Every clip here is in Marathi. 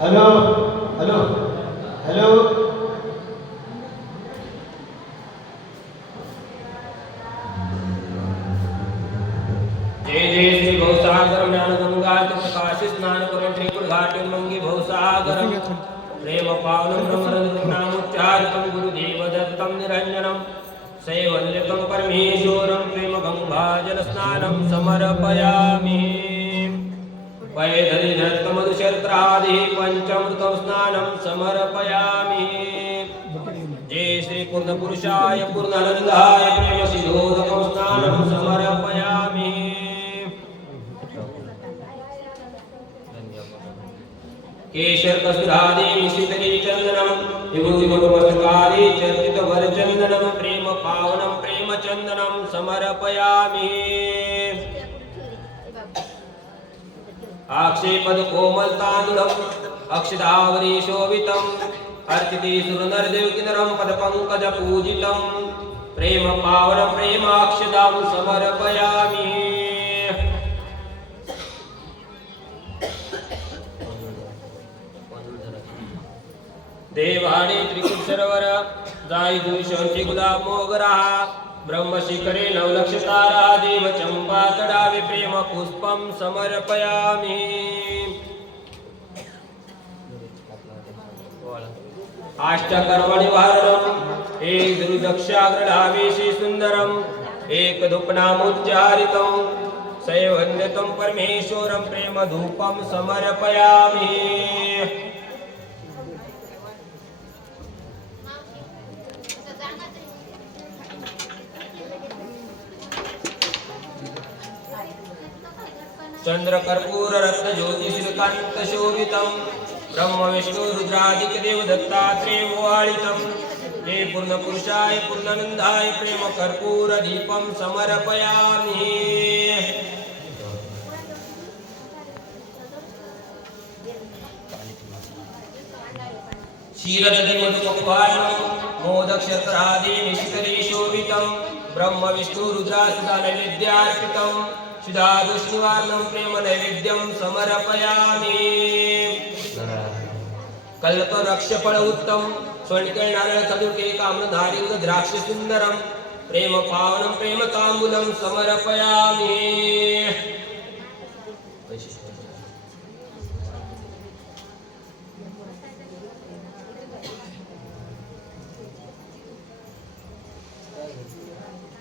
हॅलो हॅलो हॅलो जय जय श्री भवसागर ज्ञान गंगा प्रकाश स्नान करुण त्रिपुर घाटी मंगी भवसागर प्रेम पावनं ब्रह्मरत्नामुच्चारितं गुरुदेव दत्तं निरञ्जनं शैवल्यकं परमेश्वरं प्रेम गंगाजल स्नानं समर्पयामि वैदधि धत्तमधुशर्करादि पंचामृतं स्नानं समर्पयामि जय श्री पूर्णपुरुषाय पूर्णानंदाय प्रेम सिद्धोदकं स्नानं समर्पयामि केशर कस्तुरादि मिश्रितरी चंदनम विभूति मधुमस्तकादि चर्चित वरचंदनम प्रेम पावनम प्रेम चंदनम समर्पयामि आक्षेपद कोमल तांडुलम अक्षदावरी शोभितम अर्चिति सुरनरदेव किन्नरम पद पंकज पूजितम प्रेम पावनम प्रेमाक्षदाम समर्पयामि देवाणी त्रिकुट सरोवर जाई दुषंची गुलाब मोगरा ब्रह्मशिखरे नवलक्ष तारा देव चंपा तडावे प्रेम पुष्पम समर्पयामि अष्टकर्मणि वारणम एक दुर्दक्षाग्रधावेशि सुंदरम एक धूपनामुच्चारितं सैवन्यतं परमेश्वरं प्रेम धूपम समर्पयामि चंद्र कर्पूर रत्न ज्योति श्रीकांत शोभितं ब्रह्म विष्णु रुद्रादिक देव दत्तात्रेय वाळितं हे पूर्ण पुरुषाय पूर्णानंदाय प्रेम कर्पूर दीपं समर्पयामि क्षीरदधि मधुमकुभाषणं मोदक शर्करादि निष्करी शोभितं ब्रह्म विष्णु रुद्रासुता नैवेद्यार्पितं सुधादुष्निवारणं प्रेम नैवेद्यं समर्पयामि कल्पवृक्षफल उत्तम स्वर्णिके नारळ खदुके काम्रधारिंग द्राक्ष सुंदरं प्रेम पावनं प्रेम तांबूलं समर्पयामि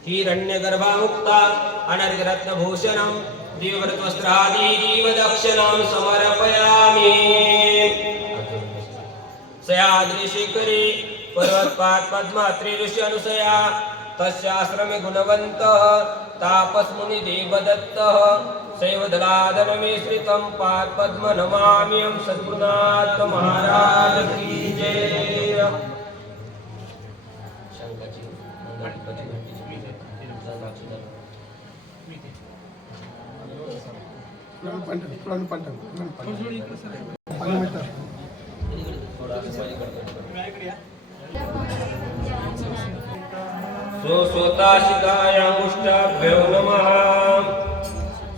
हिरण्यगर्भामुक्ता अनर्घरत्नभूषणं दिव्यवस्त्रादि दीवदक्षिणां समर्पयामि सयाद्रिशिखरे पर्वतपादपद्मात्रि ऋषि अनुसया तस्याश्रमे गुणवन्तः तापसमुनिदेवदत्तः शैवदलादनमिश्रितं पादपद्म नमाम्यहं सद्गुरुनाथ महाराज की जय सो स्वताशिकाय मुष्टाभ्यो नमः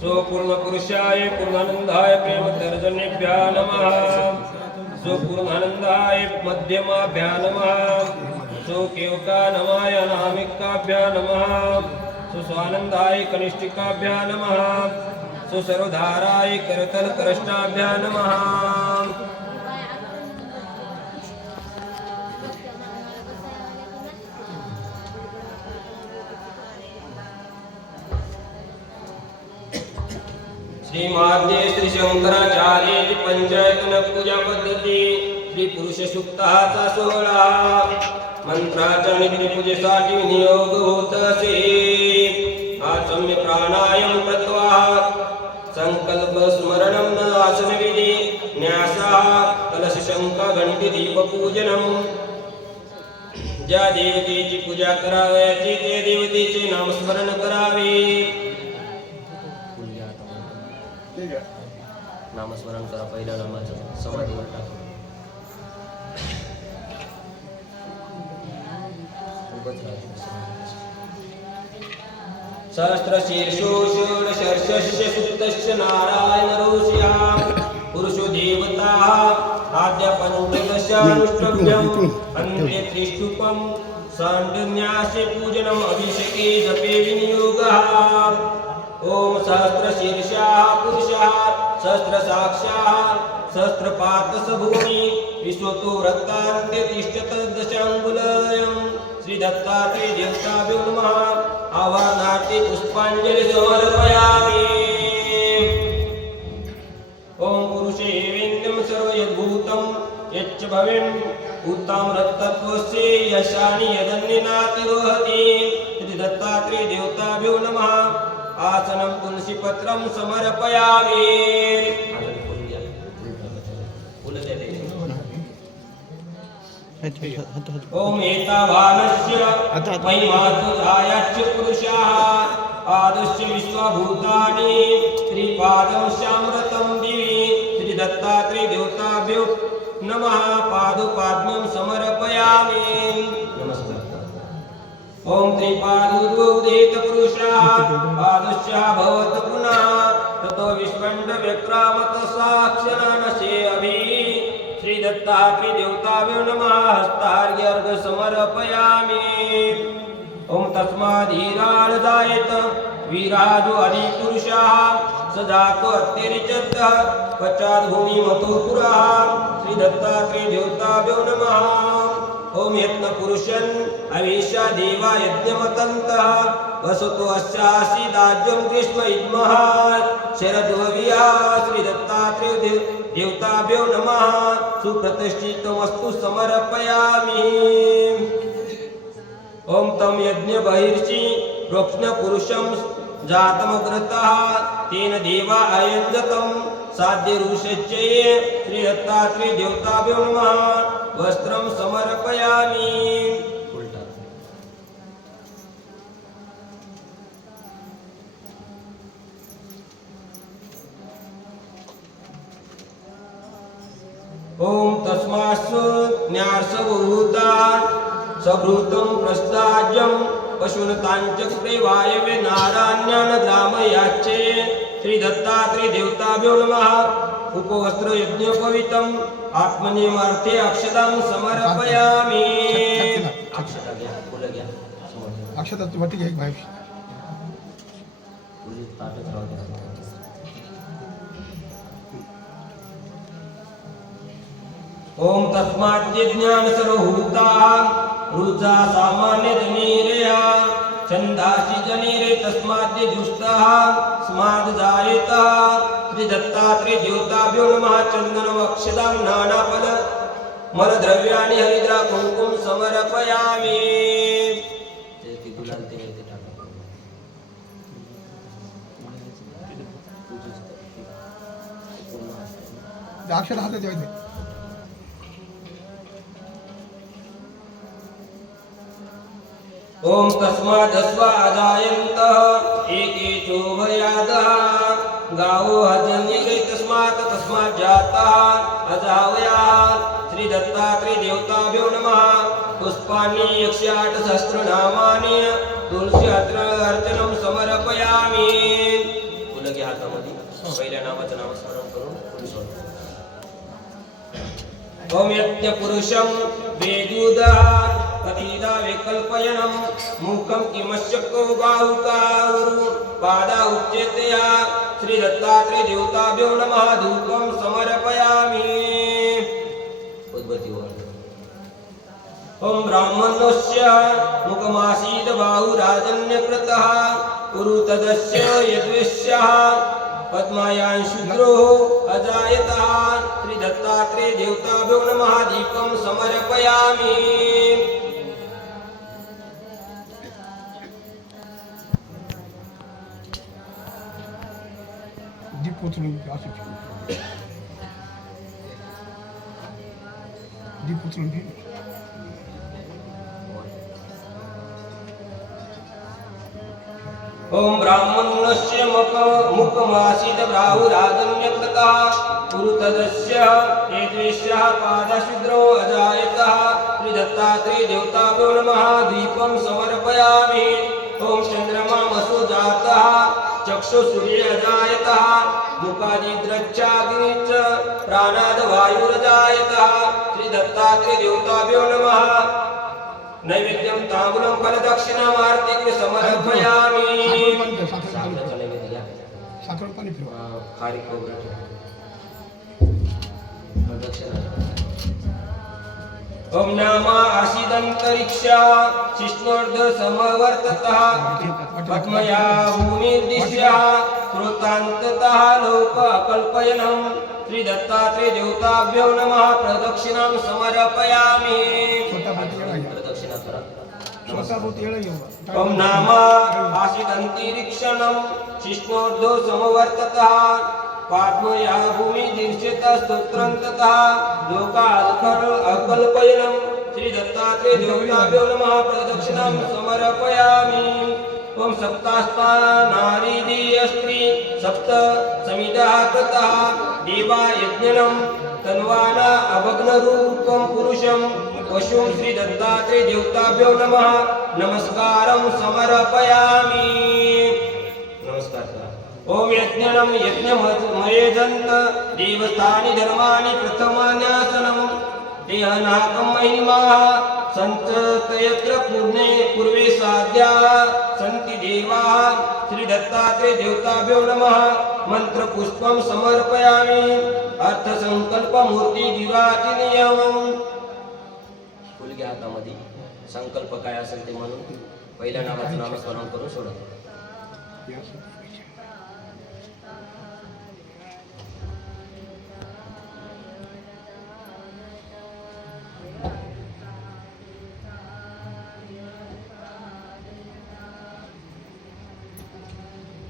सो पूर्णपुरुषाय पूर्णानंदाय प्रेम तर्जनेभ्यो नमः सो पूर्णानंदाय मध्यमाभ्यो नमः सो केवकानमाय अनामिकाभ्यो नमः सो स्वानंदाय कनिष्ठिकाभ्यो नमः सो सर्वधाराय करतल करष्टाभ्यो नमः श्रीमाद्य श्री शंकराचार्य पंचायतन पूजा पद्धती श्री पुरुष सुक्ताचा सोहळा मंत्राच्या निधी पूजेसाठी नियोग होत असे आचम्य प्राणायाम कृत्वा संकल्प स्मरणं न आसन विधी न्यासा कलश शंका घंटी दीप पूजनम ज्या देवतेची पूजा करावयाची ते देवतेचे नामस्मरण करावे नामस्मरण करा पहिल्या नामाचं समाधीवर टाका सहस्रशीर्षो षोडशर्षस्य सुप्तस्य नारायण ऋषिया पुरुषो देवता आद्य पंचदशानुष्टभ्यम् अन्ये त्रिष्टुपम् सान्न्यासे पूजनम् अभिषेके जपे विनियोगः ओम सहस्रशीर्षाः पुरुषः सहस्रसाक्षाः सहस्रपातसभूमि विश्वतो रक्तान्ते तिष्ठत दशाङ्गुलम् श्रीदत्तात्रेय देवताभ्यो नमः आवाहनार्थे पुष्पाञ्जलि समर्पयामि ओम पुरुषे वेन्द्यं सर्वयद्भूतं यच्च भवेन् उत्तम रत्तत्वस्य यशानि यदन्यनातिरोहति इति दत्तात्रेय देवताभ्यो नमः आसनं तुलसीपत्रं समर्पयामि ओम एतावानस्य महिमातुरायच्च पुरुषाः पादस्य विश्वभूतानि त्रिपादं श्यामरतं दिवि श्री दत्तात्रेय देवताभ्यो नमः पादुपाद्मं समर्पयामि नमस्कार ओम त्रिपादुर्वोदित पुरुषाः पादस्य भवत पुनः ततो विस्पण्ड व्यक्रामत साक्षरानसे अभि श्री दत्तात्रेय देवताभ्यो नमः हस्तार्घ्य समर्पयामि ओम तस्माद्धीराळ जायत वीराजो अधिपुरुषः सजातो अत्यरिचतः पश्चात् भूमिमतो पुरः श्री दत्तात्रेय देवताभ्यो नमः ओम यत्न पुरुषन् अविशा देवा यज्ञमतन्तः वसतो अस्यासि दाज्यं ग्रीष्म इद्मः शरद्वविया श्री दत्तात्रेय देवताभ्यो नमः सुप्रतिष्ठितमस्तु समर्पयामि ओम तम यज्ञ बहिर्षि प्रोक्ष्ण पुरुषं जातमग्रतः तेन देवा अयञ्जतं साध्य ऋषच्चये श्री दत्तात्रेय देवताभ्यो नमः वस्त्रं समर्पयामि ओम तस्मात्सु न्यासभूतान् सभृतं प्रस्ताज्यं पशुनताञ्चक्रे वायवे नारायणान् ग्रामयाच्चे श्री दत्तात्रेय देवताभ्यो नमः उपवस्त्र यज्ञोपवीतम् आत्मनियमार्थे अक्षतां समर्पयामि अक्षता घ्या बोल घ्या अक्षता तू वाटी घे भाई ओम तस्माद्यज्ञान सर्वभूताः रुजा सामान्य जनेरया छन्दासि जनेरे तस्माद्य जुष्टः स्माद् जायेतः श्री दत्तात्रेय देवताभ्यो नमः चन्दनम् अक्षतां नानाफल मलद्रव्याणि हरिद्रा कुङ्कुम समर्पयामि अक्षता हातात द्यायचे ओम तस्मादस्वा अजायन्तः एके चोभयादः गावो हजन्यते तस्मात् जातः अजावयाः श्री दत्तात्रेय देवताभ्यो नमः पुष्पाणि 108 सहस्रनामानि तुलसी अर्चनं समर्पयामि उलगे हातामध्ये पहिल्या नामाचं नामस्मरण करून ओम यज्ञ पुरुषं वेदुदः कथिता विकल्पयनं मुखं किमश्चको बाहुकाउरु पादा उच्यतेया श्री दत्तात्रेय देवताभ्यो नमः धूपं समर्पयामि उद्भवति ओम ब्राह्मणस्य मुखमासीद बाहुराजन्यकृतः कुरुतदस्य यद्वेश्यः पद्मायां शूद्रो अजायतः श्री दत्तात्रेय देवताभ्यो नमः दीपं समर्पयामि दीप उचलून घे दीप उचलून घे ओम ब्राह्मणस्य मुखमासीद बाहुराजन्यकृतः कुरुतदस्य एतेष्यः पादशूद्रो अजायतः श्री दत्तात्रेय देवताभ्यो नमः दीपं समर्पयामि ओम चन्द्रमा मसो जातः चक्षुसूर्य अजायतः मुखादिद्रच्छाग्निश्च प्राणाद् वायुर्जायतः श्री दत्तात्रेय देवताभ्यो नमः नैवेद्यं ताम्बूलं फलदक्षिणामार्तिक समर्पयामि साखरेचं नैवेद्य घ्या. साखर पाणी पिऊ खारी खोबरं प्रदक्षिणा. ओम नामा आसीदंतरिक्षा शिष्णोर्ध समवर्ततः पद्मया भूमिर्दिश्या कृतान्ततः लोक अकल्पयनं श्री दत्तात्रेय देवताभ्यो नमः प्रदक्षिणां समर्पयामि. प्रदक्षिणा करा. ओम नामा आसीदंतरिक्षणं शिष्णोर्धो समवर्ततः पाद्मया भूमि दीर्षित स्तोत्रन्ततः लोकाल्कल्पयनं श्री दत्तात्रेय देवताभ्यो नमः प्रदक्षिणां समर्पयामि. ओम सप्तास्ता नारीदीयस्त्री सप्त समिदः कृतः देवा यज्ञनं तन्वाना अभग्नरूपं पुरुषं वशुं श्री दत्तात्रेय देवताभ्यो नमः नमस्कारं समर्पयामि. नमस्कार करा. ओम यज्ञनं यज्ञमयजन्त देवस्थानि धर्माणि प्रथमान्यासनं तेहनाकं महिमाः सन्तयत्र पूर्वे साध्याः सन्ति देवाः श्री दत्तात्रेय देवताभ्यो नमः मंत्रपुष्पं समर्पयामि. अर्थसंकल्प मूर्ती दिवाची नियमं फुल घ्या हातामध्ये. संकल्प काय असेल ते म्हणून पहिल्या नामाचं नामस्मरण करून सोडा.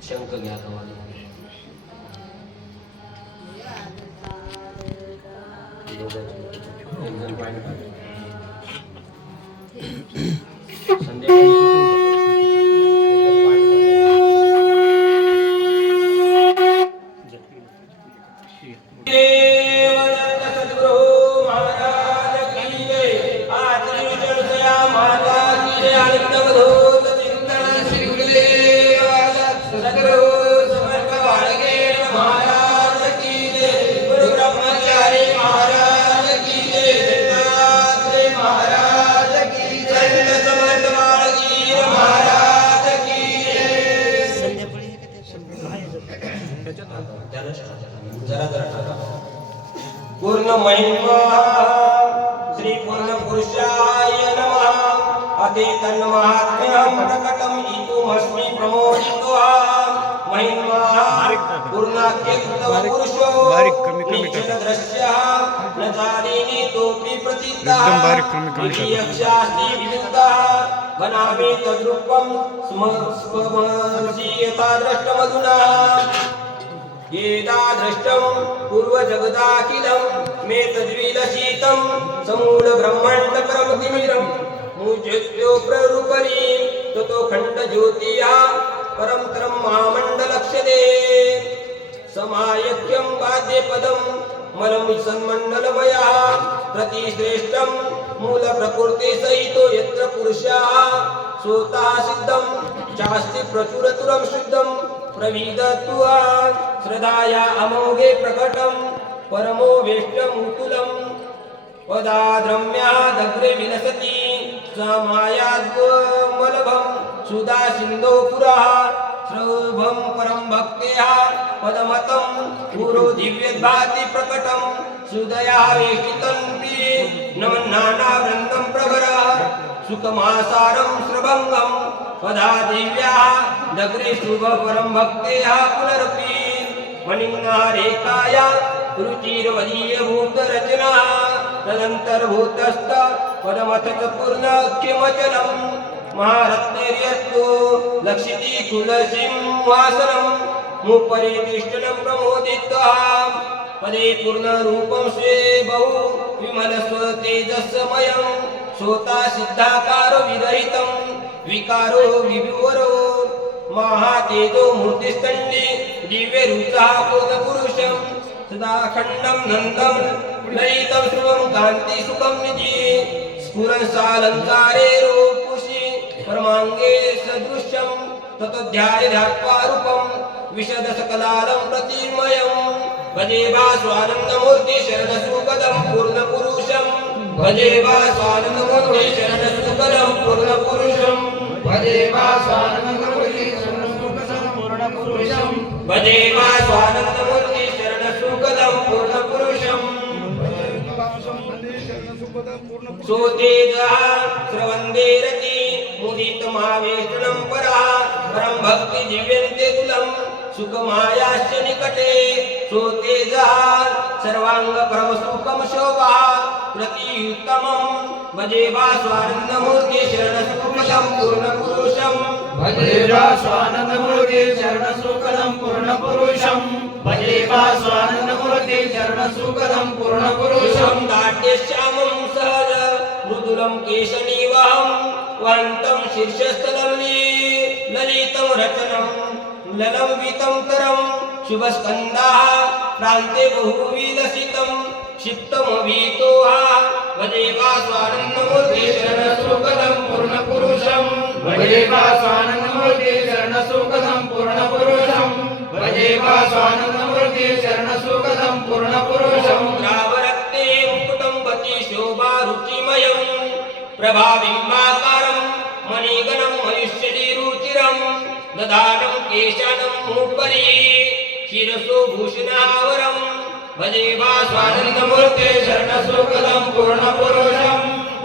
शंख घ्या हातामध्ये. पूर्ण महिमा श्री पूर्ण पुरुषाय नमः. अते तन्महात्म्यं प्रकटम् इतुमस्मि प्रमोदितो महिमा पूर्णाख्यकृतः पुरुषो निश्चल दृश्यः न चारिणी तोपि प्रतीतः यक्षास्ति विदुतः बनामि तद्रूपं स्मर्षि यथा दृष्टमधुना. येदा दृष्टं पूर्वजगदाखिलं मे तद्विलसितं समूढ ब्रह्माण्ड परमतिमिरं मुज्योत्यो प्ररूपरीं ततो खण्डज्योतिः परमतरं महामण्डलक्षते. समायक्यं वाद्यपदं मलं सन्मण्डलमयः प्रतिश्रेष्ठं मूलप्रकृतिसहितो यत्र पुरुषः सोतः सिद्धं चास्ति प्रचुरतुरं शुद्धं प्रविदत्वा श्रद्धाया अमोघे प्रकटं परमो वेष्टमुतुलं पदाद्रम्यादग्रे विलसति समायाद्वमलभं सुधा सिन्धो पुरः श्रवभं परं भक्त्या पदमतं पुरो दिव्यद्भाति प्रकटं सुदया वेष्टितं नमन्नानावृन्दं प्रभरः सुखमासारं श्रभङ्गं पदा दिव्याः नगरे शुभ परं भक्तेः पुनरपि मणिनारेकाया रुचिर्वदीयभूतरचना तदन्तर्भूतस्थ पदमथच पूर्णख्यमचलं महारत्नैर्यस्तु लक्षिति कुलसिंहासनं मुपरि तिष्ठनं प्रमोदित्वा पदे पूर्णरूपं स्वे बहु विमलस्वतेजस्मयं सोता सिद्धाकारो विरहितं विकारो विभुवरो महातेजो मूर्तिस्तंडे दिव्य रुचा पूर्णपुरुषं सदाखण्डं नन्दं ललितं शुभं कान्ति सुखं निधि स्फुरन् सालङ्कारे रूपुषि परमाङ्गे सदृशं ततोध्याय ध्यात्वा रूपं विशद सकलालं प्रतिमयं भजे वास्वानन्दमूर्ति शरणसुखदं पूर्णपुरुषं भजे वास्वानन्दमूर्ति शरणसुखदं पूर्णपुरुषं भजे वास्वानन्दमूर्ति शरणसुखदं पूर्णपुरुषं भजे वास्वानन्दमूर्ति शरणसुखदं पूर्णपुरुषं सोतेजः स्रवन्देरति मुदितमावेष्टनं परः परं भक्ति जीव्यन्ते तुलं सुखमायाश्च निकटे सोतेजः सर्वांग परम सुखम शोभा प्रतियुत्तमं भजे वास्वानन्दमूर्ति शरणसुखदं पूर्णपुरुषं भजे वास्वानन्दमूर्ति शरणसुखदं पूर्णपुरुषं भजे वास्वानन्दमूर्ति शरणसुखदं पूर्णपुरुषं दाट्यश्यामं सहज मृदुलं केशनीवहं वहन्तं शीर्षस्थलं ललितं रचनं ललंवितं तरं शुभस्कन्धाः प्रान्ते बहुविलसितं क्षिप्तमभीतोहा भजे वास्वानन्दमूर्ति शरणसुखदं पूर्णपुरुषं भजे वास्वानन्दमूर्ति शरणसुखदं पूर्णपुरुषं भजे वास्वानन्दमूर्ति शरणसुखदं पूर्णपुरुषं द्रावरक्ते मुकुटं भति शोभा रुचिमयं प्रभाबिम्बाकारं मणिगणं मयुष्यरुचिरं ददानं केशानं उपरि शिरसो भूषणावरं भजे वास्वानन्दमूर्ति शरणसुखदं पूर्णपुरुषं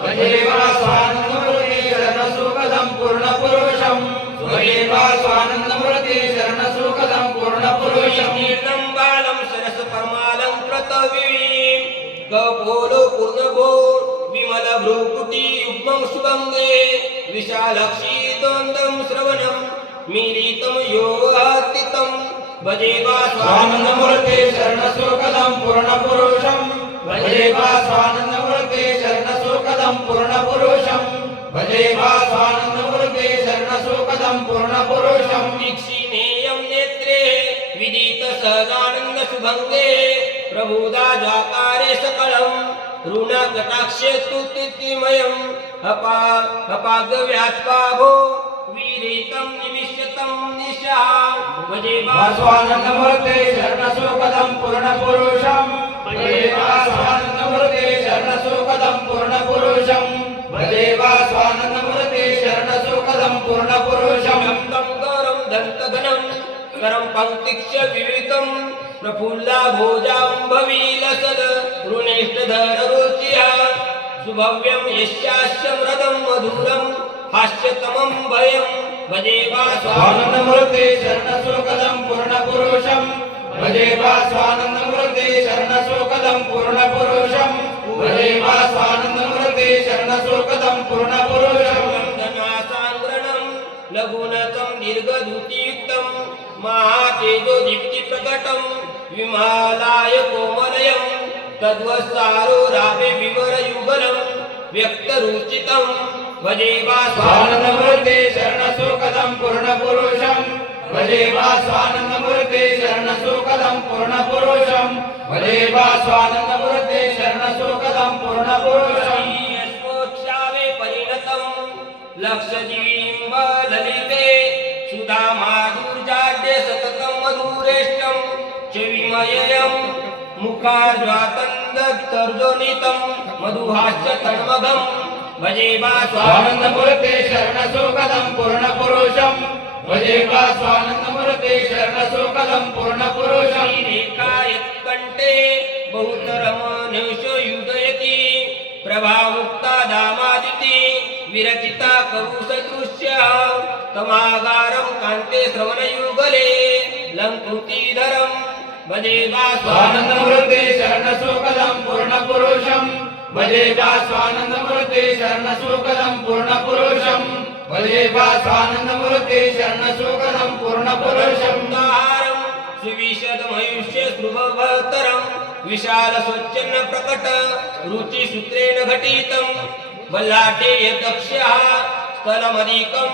भजे वास्वानन्दमूर्ति शरणसुखदं पूर्णपुरुषं भजे वास्वानन्दमूर्ति शरणसुखदं पूर्णपुरुषं कीर्तं बालं सरसपरमालङ्कृतविं कपोलो पूर्णभो विमल भ्रूकुटी युग्मं शुभङ्गे विशालक्षीतोन्दं श्रवणं मिलितं योगहस्तितं भजे स्वानन्दमूर्ति शरणसुखदं पूर्णपुरुषं भजे वास्वानन्दमूर्ति शरणसुखदं पूर्णपुरुषं भजे वास्वानन्दमूर्ति शरणसुखदं पूर्णपुरुषं दीक्षिणेयं नेत्रे विदित सहजानन्द शुभङ्गे प्रभुदा जाकारे सकलं ऋणकटाक्षे तु तिथिमयम् अपागव्यात्पाभो वीरितं निमिषतं निशा भजे वास्वानन्दमूर्ति शरणसुखदं पूर्णपुरुषं भजे वास्वानन्दमूर्ति शरणसुखदं पूर्णपुरुषं भजे वास्वानन्दमूर्ति शरणसुखदं पूर्णपुरुषं तं गौरं दन्तघनं करं पङ्क्तिक्ष विवितं प्रफुल्ला भोजाम्भवीलसद ऋणेष्टधररुचिः सुभव्यं यस्यास्य मृदं मधुरं हास्यतमं भयं भजे स्वानन्दमूर्ति शरणसुखदं पूर्णपुरुषं भजे वास्वानन्दमूर्ति शरणसुखदं पूर्णपुरुषं भजे वास्वानन्दमूर्ति शरणसुखदं पूर्णपुरुषं वन्दनासाङ्ग्रणं लघुनतं दीर्घधुतियुक्तं महातेजो दीप्तिप्रकटं विमालाय कोमलयं तद्वत्सारो रावे विवरयुगलं व्यक्तरुचितं भजे स्वानन्दमूर्ति शरणसुखदं पूर्णपुरुषं भजे वास्वानन्दमूर्ति शरणसुखदं पूर्णपुरुषं भजे वास्वानन्दमूर्ति शरणसुखदं पूर्णपुरुषं यस्मोक्षावे परिणतं लक्षजीवीं ललिते सुधामाधुर्जाड्य सततं मधुरेष्टं चविमयं मुखार्जातन्दर्जोनितं मधुहास्य तन्मघं भजे स्वानन्दमूर्ति शरणसुखदं पूर्णपुरुषं भजे वास्वानन्दमूर्ति शरणसुखदं पूर्णपुरुषं रेखायत्कण्ठे बहुतरमनुषयुदयति प्रभामुक्ता दामादिति विरचिता करुसदृश्य तमागारं कान्ते श्रवणयुगले लङ्कृतिधरं भजे स्वानन्दमूर्ति शरणसुखदं पूर्णपुरुषं भजे वास्वानन्दमूर्ति शरणसुखदं पूर्णपुरुषं भजे वास्वानन्दमूर्ति शरणसुखदं पूर्णपुरुषं दाहारं सुविशदमयुष्य श्रुभवतरं विशालस्वच्छन्न प्रकट रुचिसूत्रेण घटितं बल्लाटे यदक्षः स्थलमधिकं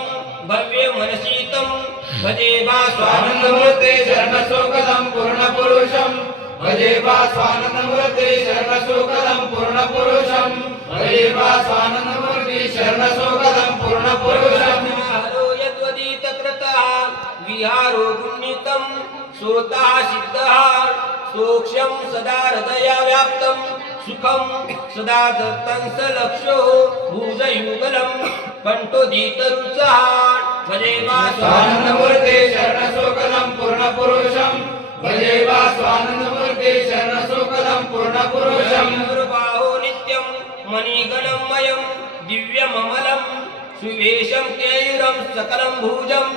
भव्यमनसीतं भजे स्वानन्दमूर्ति शरणसुखदं पूर्णपुरुषं भजे वास्वानन्दमूर्ति शरणसुखदं पूर्णपुरुषं भजे वास्वानन्दमूर्ति शरणसुखदं पूर्णपुरुषं हरो यद्वदितकृतः विहारो गुणितं सोता सिद्धः सोक्षं सदा हृदया व्याप्तं सुखं सदा दत्तं स लक्ष्यो भुजयुगलं कंठोदितरुचः भजे स्वानंदमूर्ते शरणसुखदं पूर्णपुरुषं भजे वा स्वानंदमूर्ते शरणसुखदं पूर्णपुरुषं बाहो नित्यं मणिगणमयं दिव्यममलं सुवेशं केयुरं सकलं भुजं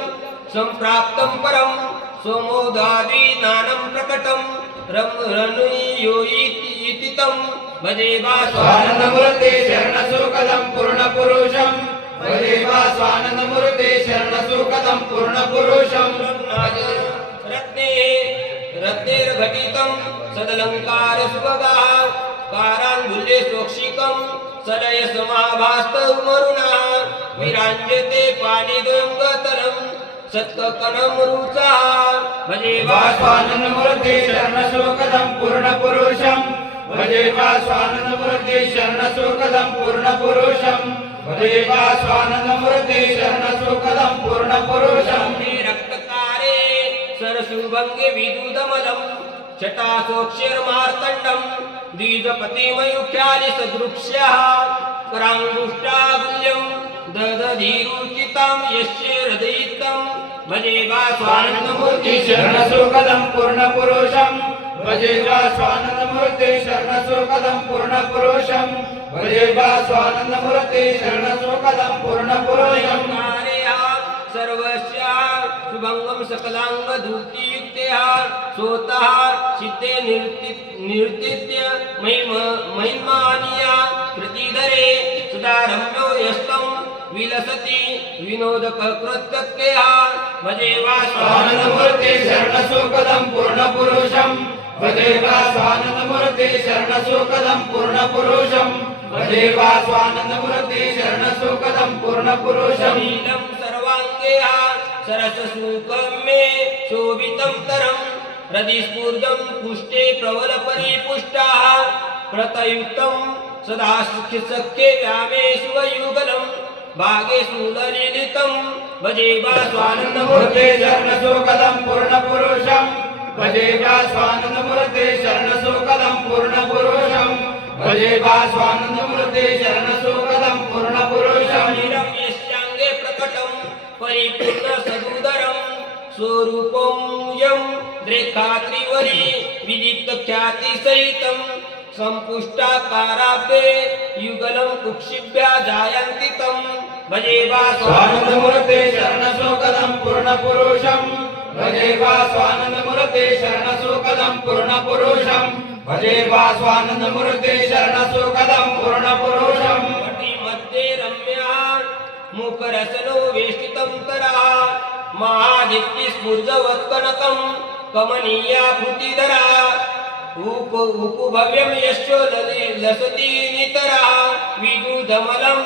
सम्प्राप्तं परं सोमोदादीनानं प्रकटं रनुयोइतितं भजे वा स्वानंदमूर्ते शरणसुखदं पूर्णपुरुषं भजे वा स्वानंदमूर्ते शरणसुखदं पूर्णपुरुषं रत्नेर्घटितं सदलङ्कार सुभगः काराङ्गुल्ये सोक्षिकं सलय समाभास्तमरुणः विराञ्जते पाणिद्वयं गतलं सत्ककनं रुचः भजे वा स्वानंदमूर्ते शरणसुखदं पूर्णपुरुषं भजे वा स्वानंदमूर्ते शरणसुखदं पूर्णपुरुषं भजे वा स्वानंदमूर्ते शरणसुखदं पूर्णपुरुषं रक्तकारे सरसुभङ्गे विदुदमलं शटासोक्षरमार्तण्डं द्विजपतिमयुख्यालि सदृक्ष्यः कराङ्गुष्टागुल्यं ददधीरुचितं यस्य हृदयितं भजे वा स्वानंदमूर्ते शरणसुखदं पूर्णपुरुषं भजे वा स्वानंदमूर्ते शरणसुखदं पूर्णपुरुषं भजे वा स्वानंदमूर्ते शरणसुखदं पूर्णपुरुषं सर्वस्य शुभंगम सकलांगधूतियुक्तः सोतः सिद्धे निर्तित्य महिमानिया प्रतिधरे सदा रम्यो यस्तं विलसति विनोदक कृत्यः भजे वा स्वानंदमूर्ते शरणसुखदं पूर्णपुरुषं भजे वा स्वानंदमूर्ते शरणसुखदं पूर्णपुरुषं भजे वा स्वानंदमूर्ते शरणसुखदं पूर्णपुरुषं नीलं सर्वाङ्गेः सरससुखं मे शोभितं तरं हृदिस्फूर्जं पुष्टे प्रबलपरिपुष्टाः प्रतयुक्तं सदा सख्ये व्यामे शिवयुगलं भागे सुललितं भजे वा स्वानंदमूर्ते शरणसुखदं पूर्णपुरुषं भजे वा स्वानंदमूर्ते शरणसुखदं पूर्णपुरुषं भजे वा स्वानंदमूर्ते शरणसुखदं पूर्णपुरुषं यस्याङ्गे प्रकटं परिपूर्ण सदुदरं स्वरूपं यं द्रेखात्रिवरी विदित ख्याति सहितं संपुष्टाकाराब्दे युगलं कुक्षिभ्या जायन्ति तं भजे वा स्वानंदमूर्ते शरणसुखदं पूर्णपुरुषं भजे वा स्वानंदमूर्ते शरणसुखदं पूर्णपुरुषं भजे वा स्वानंदमूर्ते शरणसुखदं पूर्णपुरुषं मध्ये रम्या मुखरसनो वेष्टितं तरः महादित्यस्फुर्जवत्कनकं कमनीया भूतिधरा उपभव्यं यशो लसति नितरा विदुधमलं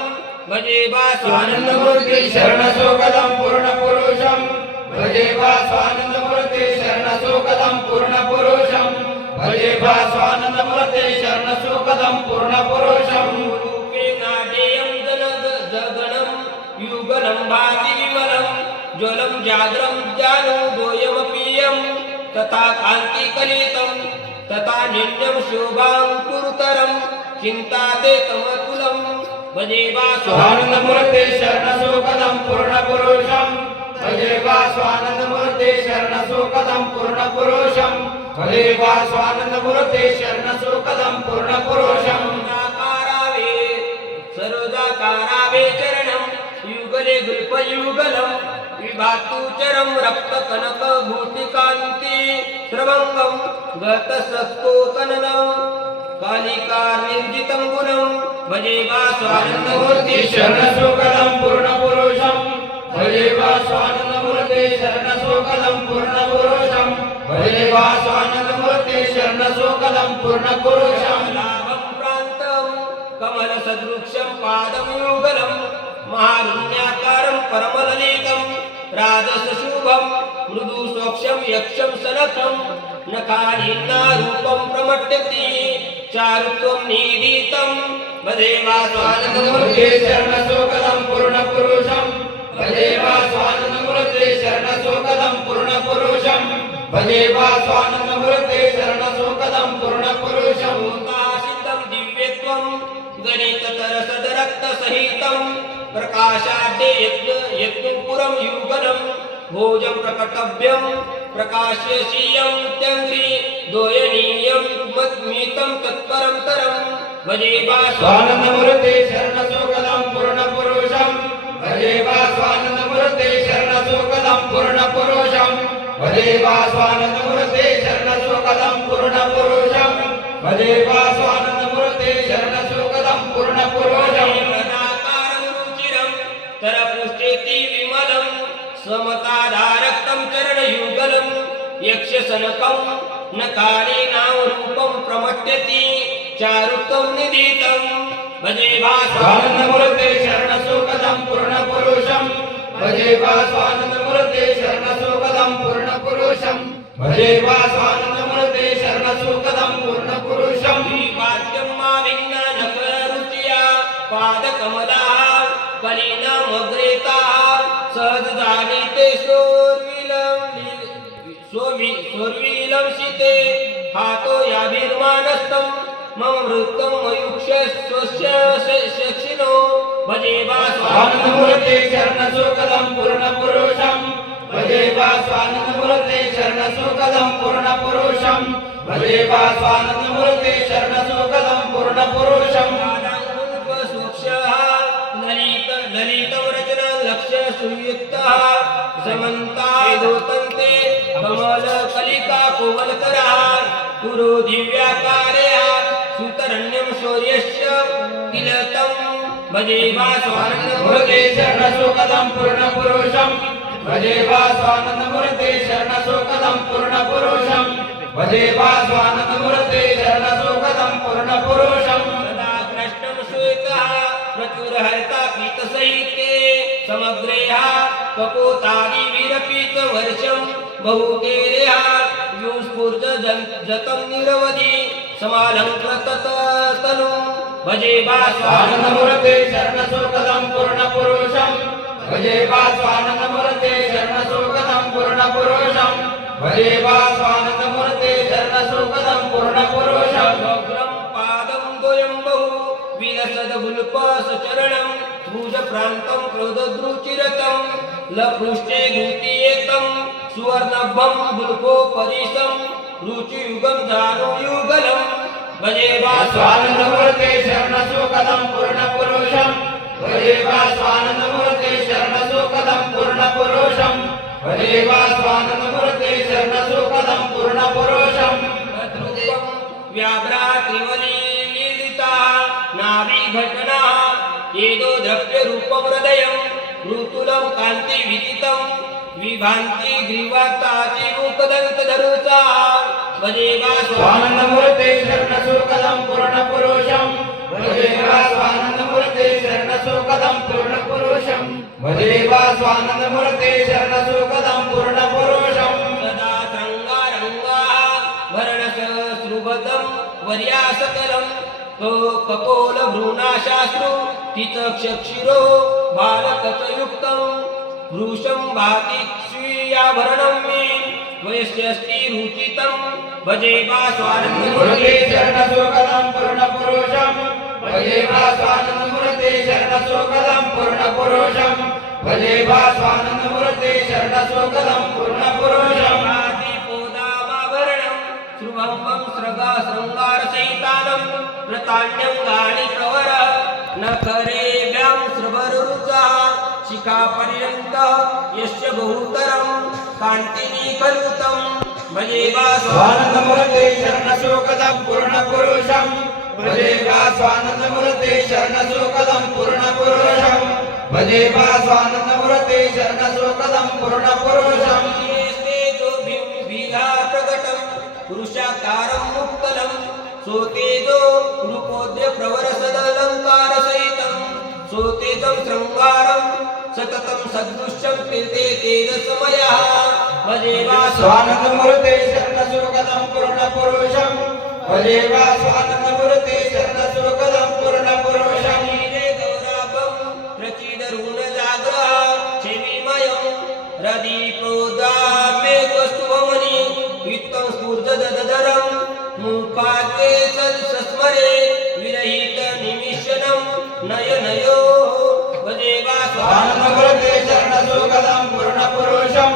भजे वा स्वानंदमूर्ते शरणसुखदं पूर्णपुरुषं भजे वा स्वानंदमूर्ते शरणसुखदं पूर्णपुरुषं भजे वा स्वानंदमूर्ते शरणसुखदं पूर्णपुरुषं रूपे नाट्यं जगनं युगलं भाति विमलं ज्वलं जाग्रं जानोदोयमपीयं तथा कान्तिकलितं तथा नित्यं शोभां पुरुतरं चिन्ताते तमतुलं भजे वा स्वानंदमूर्ते शरणसुखदं पूर्णपुरुषं भजे वा स्वानंदमूर्ते शरणसुखदं पूर्णपुरुषं भजे वा स्वानंदमूर्ते शरणसुखदं पूर्णपुरुषं आकारावे सरोजाकारावे चरणं युगले गुल्पयुगलं विभातु चरं रक्तकनक भूतिकान्ति स्रवङ्गं गतसत्कोकननं कालिकारनिर्जितं गुणं भजे वा स्वानंदमूर्ते शरणसुखदं पूर्णपुरुषं भजे वा स्वानंदमूर्ते शरणसुखदं पूर्णपुरुषं भजे वा स्वानंदमूर्ते शरणसुखदं पूर्णपुरुषं लाभं प्रान्तं कमलसदृक्षं पादं युगलं महारुण्याकारं परमललितं राजसशुभं मृदु सोक्षं यक्षं सनखं नखालीना रूपं प्रमट्यति चारुत्वं निधीतं भजे वा स्वानंदमूर्ते शरणसुखदं पूर्णपुरुषं भजे वा स्वानंदमूर्ते स्वानंदमूर्ते शरणसुखदं पूर्णपुरुषं भजे वा स्वानंदमूर्ते शरणसुखदं पूर्णपुरुषं सिद्धं दिव्यत्वं गणिततरसदरक्तसहितं प्रकाशाद्य यत्नुपुरं युगलं भोजं प्रकटव्यं प्रकाश्यसीयं त्यङ्घ्रि दोयनीयं मद्मितं तत्परं तरं भजे वा स्वानंदमूर्ते शरणसुखदं पूर्णपुरुषं भजे वा स्वानंदमूर्ते शरणसुखदं पूर्णपुरुषं भजे वा स्वानंदमूर्ते शरणसुखदं पूर्णपुरुषं भजे वा स्वानंदमूर्ते शरणसुखदं पूर्णपुरुषं प्रदाकारं रुचिरं तरपुष्टेति विमलं समताधारक्तं चरणयुगलं यक्षसनकं नकारीणां रूपं प्रमट्यति चारुत्वं निधितं भजे वा स्वानंदमूर्ते शरणसुखदं पूर्णपुरुषं भजे वा स्वानंदमूर्ते शरणसुखदं पूर्णपुरुषं भजे वा स्वानंदमूर्ते शरणसुखदं पूर्णपुरुषं वाद्यं मा विज्ञानकरुचिया पादकमलाः कलिनमग्रेताः सहज जानीते सोर्विलंसिते हातो याभिर्मानस्तं मम वृत्तं मयुक्ष स्वस्य शक्षिणो भजे वा स्वानंदमूर्ते शरणसुखदं पूर्णपुरुषं भजे वा स्वानंदमूर्ते शरणसुखदं पूर्णपुरुषं भजे वा स्वानंदमूर्ते शरणसुखदं पूर्णपुरुषं ललितं रचना लक्ष्य सुयुक्तः समन्तादोतन्ते कमल कलिका कोमलकरः पुरो दिव्याकार्यः सुतरण्यं शौर्यस्य किलतं भजे वा स्वानंदमूर्ते शरणसुखदं पूर्णपुरुषं भजे वा स्वानंदमूर्ते शरणसुखदं पूर्णपुरुषं भजे वा स्वानंदमूर्ते शरणसुखदं पूर्णपुरुषं सदा कृष्णं श्वेतः प्रचुरहर्ता पीतसहिते समग्रेहा कपोतादिभिरपीत वर्षं बहुकेर्यः युस्फुर्ज जतं निरवधि समालङ्कृततनुं भजे वा स्वानंदमूर्ते शरणसुखदं पूर्णपुरुषं भजे वा स्वानंदमूर्ते शरणसुखदं पूर्णपुरुषं भजे वा स्वानंदमूर्ते शरणसुखदं पूर्णपुरुषं अग्रं पादं द्वयं बहु विलसद्गुल्पसचरणं भुजप्रान्तं क्रोधद्रुचिरतं लपृष्ठे गुन्तीयेतं सुवर्णभं गुल्पोपरिसं रुचियुगं जानुयुगलं भजे वा स्वानंदमूर्ते शरणसुखदं पूर्णपुरुषं भजे वा स्वानंदमूर्ते शरणसुखदं पूर्णपुरुषं भजे वा स्वानंदमूर्ते शरणसुखदं पूर्णपुरुषं तद्रूपं व्याघ्रात्रिवलीलिता नाभिघटना येदो द्रव्यरूपं हृदयं मृतुलं कान्तिविदितं विभान्ति ग्रीवाताचिमुखदन्तधरुचा भजे वा स्वानंदमूर्ते शरणसुखदं पूर्णपुरुषं भजे वा स्वानंदमूर्ते शरणसुखदं पूर्णपुरुषं भजे वा स्वानंदमूर्ते शरणसुखदं पूर्णपुरुषं सदा शृङ्गारङ्गाः भरणश्रुभदं वर्यासकलं कपोलभ्रूनाशाश्रु तितक्षक्षिरो बालकचयुक्तं भ्रूशं भाति स्वीयाभरणं मे वयस्यस्ति रुचितं भजे वा स्वानंदमूर्ते शरणसुखदं पूर्णपुरुषं भजे वा स्वानंदमूर्ते शरणसुखदं पूर्णपुरुषं भजे वा स्वानंदमूर्ते शरणसुखदं पूर्णपुरुषं आदिपोदामाभरणं शुभं शृङ्गारसहितानं प्रतान्यङ्गानि प्रवर नखरेभ्यां श्रवरुचः शिखापर्यन्तः यस्य बहुतरं कान्तिनीकरुतं भजे वा स्वानंदमूर्ते शरणसुखदं पूर्णपुरुषं भजे वा स्वानंदमूर्ते शरणसुखदं पूर्णपुरुषं भजे वा स्वानंदमूर्ते शरणसुखदं पूर्णपुरुषं प्रकटं पुरुषाकारं मुक्तलं सोतेजो रूपोद्य प्रवरसदलङ्कारसहितं सोतेजं शृङ्गारं सततं सदृश्यं कीर्ते तेजसमयः भजे वा स्वानंदमूर्ते शरणसुखदं पूर्णपुरुषं भजे वा स्वानंदमूर्ते शरणसुखदं पूर्णपुरुषं गौराभं प्रचिदरुणजाग्रह छेविमयं नयनयो भजे स्वानंदमूर्ते शरणसुखदं पूर्णपुरुषं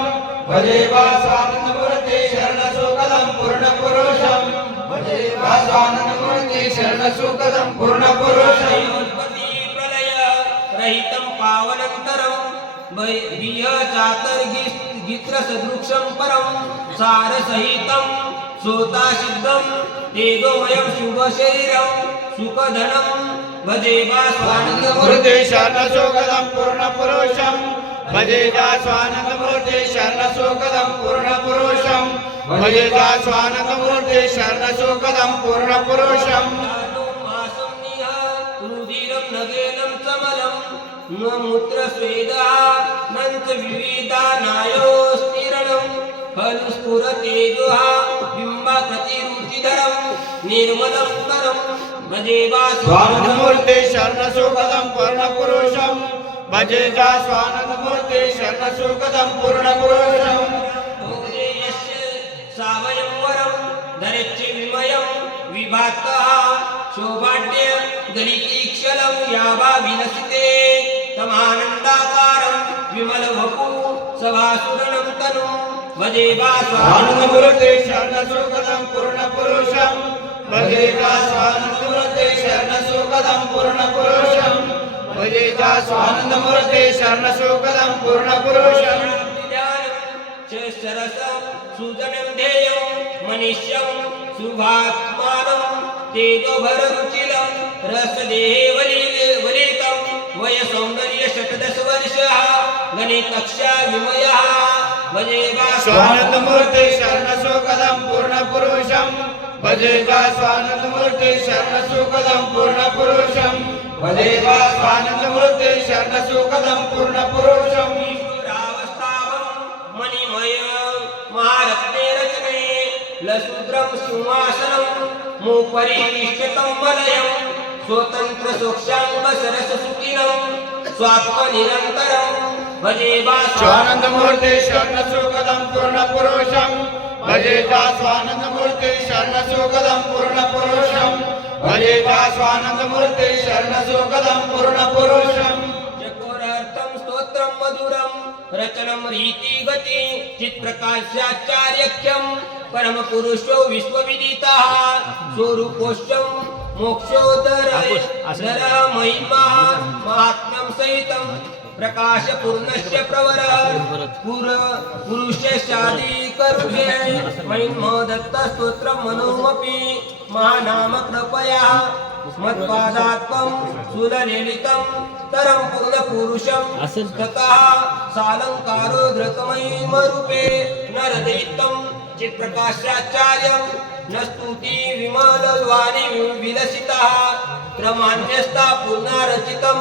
भजे वा स्वानंदमूर्ते शरणसुखदं पूर्णपुरुषं भजे वा स्वानंदमूर्ते शरणसुखदं पूर्णपुरुषं प्रलय रहितं पावनन्तरं बिह चातर्गित्र सदृक्षं परं सारसहितं सोता सिद्धं तेजोमयं शुभशरीरं सुखधनं भजे वा स्वानंदमूर्ते शरणसुखदं पूर्णपुरुषं भजे वा स्वानंदमूर्ते शरणसुखदं पूर्णपुरुषं भजे वा स्वानंदमूर्ते शरणसुखदं पूर्णपुरुषं रुधिरं नगेनं समलं न मूत्रस्वेदा नञ्च विविधानायोस्तिरणं खलु स्फुरतेजोहा बिम्बाकृतिरुचिधरं निर्मलं करं भजे वा स्वानंदमूर्ते शरणसुखदं पूर्णपुरुषं भजे वा स्वानंदमूर्ते शरणसुखदं पूर्णपुरुषं सावयंवरं धरेच्छि विमयं विभातः शोभाढ्य गलितीक्षलं यावा विलसिते तमानन्दाकारं विमलवपु सभासुरनं तनुं भजे वा स्वानंदमूर्ते शरणसुखदं पूर्णपुरुषं भजे वा स्वानंदमूर्ते शरणसुखदं पूर्णपुरुषं भजे वा स्वानंदमूर्ते शरणसुखदं पूर्णपुरुषं सरसं सुजनं ध्येयं मनिष्यं शुभात्मानं तेजोभररुचिलं रसदेहे वलितं वयसौन्दर्य षट्दशवर्षः गणितक्षा विमयः भजे वा स्वानंदमूर्ते शरणसुखदं पूर्णपुरुषं भजे वा स्वानंदमूर्ते शरणसुखदं पूर्णपुरुषं भजे वा स्वानंदमूर्ते शरणसुखदं पूर्णपुरुषं मणिमय महारत्ने रचने लसूद्रं सिंहासनं मुपरि तिष्ठतं मलयं स्वतंत्र सोक्षांग सरससुखिनं स्वात्मनिरन्तरं भजे वा स्वानंदमूर्ते शरणसुखदं पूर्णपुरुषं भजे वा स्वानंदमूर्ते शरणसुखदं पूर्णपुरुषं भजे वा स्वानंदमूर्ते शरणसुखदं पूर्णपुरुषं चकोरार्थं स्तोत्रं मधुरं रचनं रीति गति चित्प्रकाशाचार्यख्यं परमपुरुषो विश्वविदितः स्वरूपोष्टं मोक्षोदरः महिमा महात्म्यं सहितं प्रकाशपूर्णस्य प्रवरः पुरुषशादीकरुषे महिमदत्तस्तोत्रं मनोमपि महानाम कृपया मत्पादात्मं सुललितं तरं पूर्णपुरुषं ततः सालंकारो धृतमहिमरूपे नरदैत्यं चित्प्रकाशाचार्यं न स्तुति विमलवाणी विलसितः क्रमान्यस्ता पुनरचितं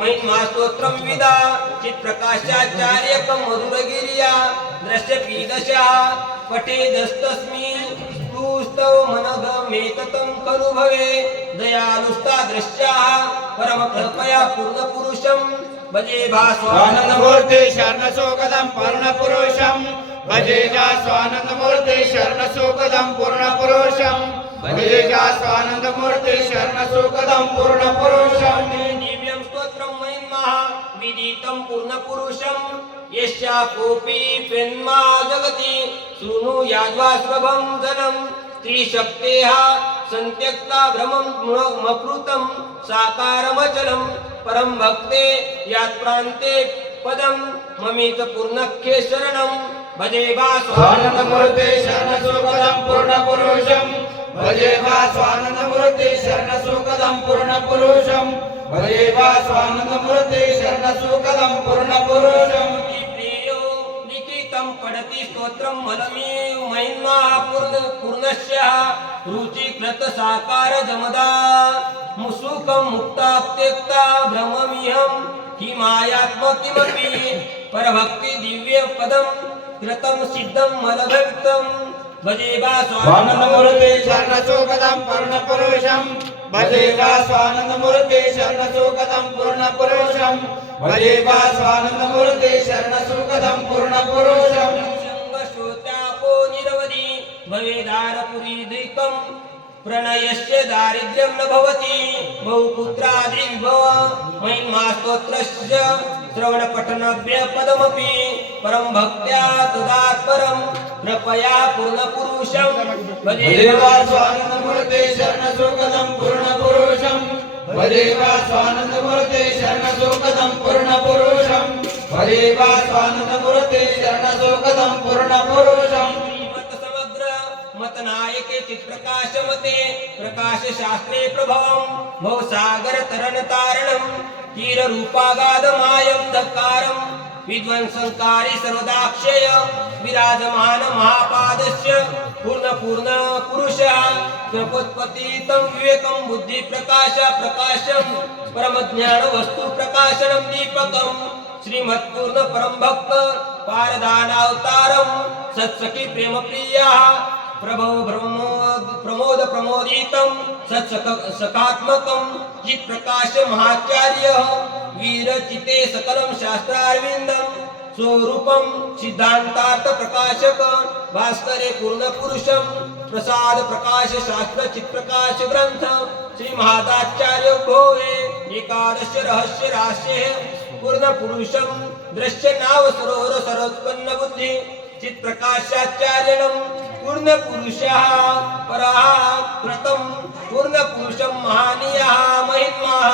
महिमास्तोत्रं विदा चित्प्रकाशाचार्यकं मधुरगिरिया दृश्यपीदशः पठेदस्तस्मिन् स्तुस्तौ मनगमेततं खलु भवे दयालुस्ता दृश्याः परमकृपया पूर्णपुरुषं भजे वा स्वानंदमूर्ते शरणसुखदं पूर्णपुरुषं भजे वा स्वानंदमूर्ते शरणसुखदं पूर्णपुरुषं भजे वा स्वानंदमूर्ते शरणसुखदं पूर्णपुरुषं दिव्यं स्तोत्रं महिमा विदितं पूर्णपुरुषं यस्या कोऽपि पेन्मा जगति शृणुयाद्वास्वभं जनं त्रिशक्तेः सन्त्यक्ता भ्रमं मकृतं साकारमचलं परं भक्ते यात्प्रान्ते पदं ममित पूर्णख्ये शरणं भजे वा स्वानंदमूर्ते शरणसुखदं पूर्णपुरुषं भजे वा स्वानंदमूर्ते शरणसुखदं पूर्णपुरुषं भजे वा स्वानंदमूर्ते शरणसुखदं पूर्णपुरुषं लिखितं पठति स्तोत्रं मलमेव महिमा पूर्णस्य रुचिकृत साकार जमदा मुसुकं मुक्ता त्यक्ता भ्रममिहं हिमायात्मकिमपि परभक्ति दिव्य पदं कृतं सिद्धं मलभक्तं भजे वा स्वानंदमूर्ते शरणसुखदं पूर्णपुरुषं भजे वा स्वानंदमूर्ते शरणसुखदं पूर्णपुरुषं भजे वा स्वानंदमूर्ते शरणसुखदं पूर्णपुरुषं श्रोत्यापो निरवधि भवेदारपुरीधिकं प्रणयस्य दारिद्र्यं न भवति बहुपुत्रादिर्भवं महिमा स्तोत्रस्य श्रवणपठनभ्य पदमपि परम भक्त्या तदात् परम कृपया पूर्णपुरुषं भजेवा स्वानंदमूर्ते शरणसुखदं पूर्णपुरुषं भजेवा स्वानंदमूर्ते शरणसुखदं पूर्णपुरुषं भजेवा स्वानंदमूर्ते शरणसुखदं पूर्णपुरुषं मत समग्र मत नायके चित्प्रकाश मते प्रकाश शास्त्रे प्रभवं भवसागर तरण तारणं तीर रूपागाध मायं धक्कारं विध्वंसंकारी सर्वदाक्षय विराजमान महापादस्य पूर्ण पुरुषः प्रपोत्पतितं विवेकं बुद्धि प्रकाश प्रकाशं परमज्ञान वस्तु प्रकाशनं दीपकं श्रीमत्पूर्ण परम भक्त पारदानावतारं सत्सखी प्रेम प्रियः प्रभो प्रमोद प्रमोदितं सत्सखात्मकं चित् प्रकाश महाचार्य वीरचिते सकलं शास्त्रारविन्दं स्वरूपं सिद्धान्तार्थ प्रकाशक भास्करे पूर्ण पुरुषं प्रसाद प्रकाश शास्त्र चित् प्रकाश ग्रंथ श्री महादाचार्य भोवे एकादश रहस्य राशे पूर्ण पुरुषं दृश्य नाव सरोवर सरोत्पन्न बुद्धि चित् प्रकाशाचार्यनं पूर्ण पुरुषः परः प्रथम पूर्ण पुरुषं महानीयः महिमः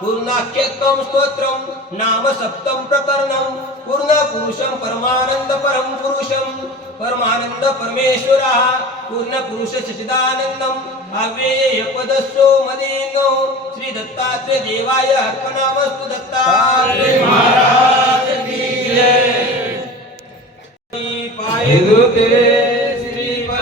पूर्णाख्यकं स्तोत्रं नाम सप्तम प्रकरणं पूर्ण पुरुषं परमानंद परम पुरुषं परमानंद परमेश्वरः पूर्ण पुरुष सच्चिदानंदं अव्यय पदस्सो मदीनो श्री दत्तात्रेय देवाय अर्पणामस्तु दत्तात्रेय महाराज की जय पाये हिंदू तेरे